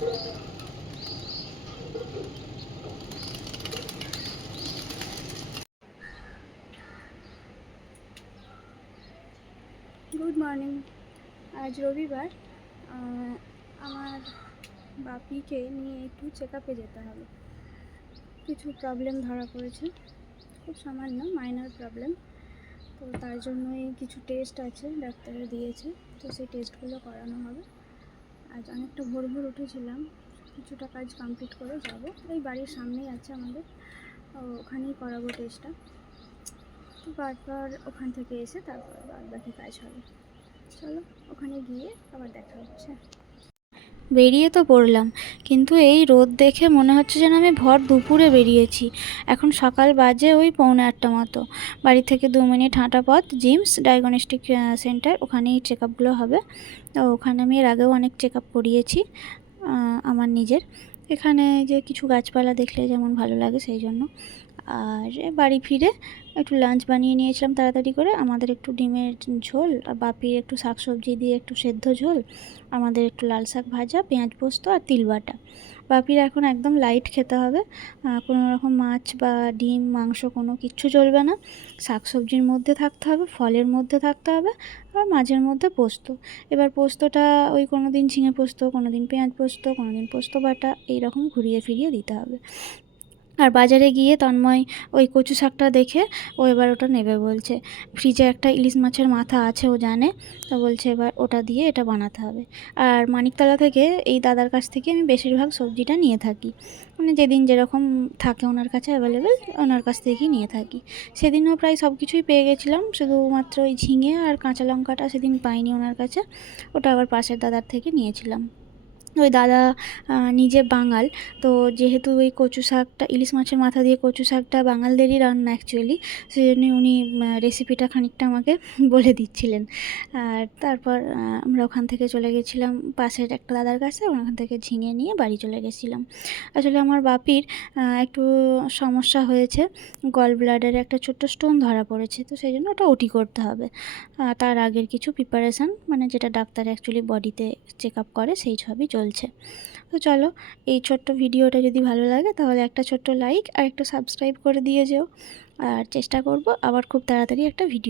Good morning. আজ রবিবার। আমার বাপিকে নিয়ে একটু চেক আপে যেতে হবে। কিছু প্রবলেম ধরা পড়েছে, খুব সামান্য মাইনর প্রবলেম। তো তার জন্যই কিছু টেস্ট আছে, ডাক্তারে দিয়েছে, তো সেই টেস্টগুলো করানো হবে। আজ অনেকটা ভোর ভোর উঠেছিলাম, কিছুটা কাজ কমপ্লিট করে যাব। এই বাড়ির সামনেই আছে আমাদের, ওখানেই করাবো টেস্টটা। তো তারপর ওখান থেকে এসে তারপর বাদ বাকি কাজ হবে। চলো ওখানে গিয়ে আবার দেখা হচ্ছে। বেরিয়ে তো পড়লাম, কিন্তু এই রোদ দেখে মনে হচ্ছে যেন আমি ভর দুপুরে বেরিয়েছি। এখন সকাল বাজে ওই 7:45 মতো। বাড়ি থেকে 2 মিনিট হাঁটা পথ জিমস ডায়াগনস্টিক সেন্টার, ওখানেই চেক আপগুলো হবে। তো ওখানে আমি এর আগেও অনেক চেক আপ করিয়েছি আমার নিজের। এখানে যে কিছু গাছপালা দেখলে যেমন ভালো লাগে সেই জন্য। আর বাড়ি ফিরে একটু লাঞ্চ বানিয়ে নিয়েছিলাম তাড়াতাড়ি করে। আমাদের একটু ডিমের ঝোল, আর বাপির একটু শাকসবজি দিয়ে একটু সেদ্ধ ঝোল, আমাদের একটু লাল শাক ভাজা, পেঁয়াজ পোস্ত আর তিল বাটা। বাপির এখন একদম লাইট খেতে হবে, কোনো রকম মাছ বা ডিম মাংস কোনো কিচ্ছু চলবে না। শাকসবজির মধ্যে থাকতে হবে, ফলের মধ্যে থাকতে হবে, আর মাঝের মধ্যে পোস্ত। এবার পোস্তটা ওই কোনো দিন ঝিঙে পোস্ত, কোনো দিন পেঁয়াজ পোস্ত, কোনো দিন পোস্ত বাটা, এইরকম ঘুরিয়ে ফিরিয়ে দিতে হবে। আর বাজারে গিয়ে তন্ময় ওই কচু শাকটা দেখে ও এবার ওটা নেবে বলছে। ফ্রিজে একটা ইলিশ মাছের মাথা আছে, ও জানে, তো বলছে এবার ওটা দিয়ে এটা বানাতে হবে। আর মানিকতলা থেকে এই দাদার কাছ থেকে আমি বেশিরভাগ সবজিটা নিয়ে থাকি, মানে যেদিন যেরকম থাকে ওনার কাছে অ্যাভেলেবেল, ওনার কাছ থেকেই নিয়ে থাকি। সেদিনও প্রায় সব কিছুই পেয়ে গেছিলাম, শুধুমাত্র ওই ঝিঙে আর কাঁচা লঙ্কাটা সেদিন পাইনি ওনার কাছে, ওটা আবার পাশের দাদার থেকে নিয়েছিলাম। ওই দাদা নিজে বাঙাল, তো যেহেতু ওই কচু শাকটা, ইলিশ মাছের মাথা দিয়ে কচু শাকটা বাঙালদেরই রান্না অ্যাকচুয়ালি, সেই জন্য উনি রেসিপিটা খানিকটা আমাকে বলে দিচ্ছিলেন। আর তারপর আমরা ওখান থেকে চলে গেছিলাম পাশের একটা দাদার কাছে, ওখান থেকে ঝিঙে নিয়ে বাড়ি চলে গেছিলাম। আসলে আমার বাপির একটু সমস্যা হয়েছে, গল ব্লাডারে একটা ছোট্ট স্টোন ধরা পড়েছে, তো সেই জন্য ওটা ওটি করতে হবে। তার আগের কিছু প্রিপারেশান, মানে যেটা ডাক্তার অ্যাকচুয়ালি বডিতে চেক আপ করে, সেই সবই চলছে। তো চলো, এই ছোট্ট ভিডিওটা যদি ভালো লাগে তাহলে একটা ছোট্ট লাইক আর একটা সাবস্ক্রাইব করে দিয়ে যেও। আর চেষ্টা করব আবার খুব তাড়াতাড়ি একটা ভিডিও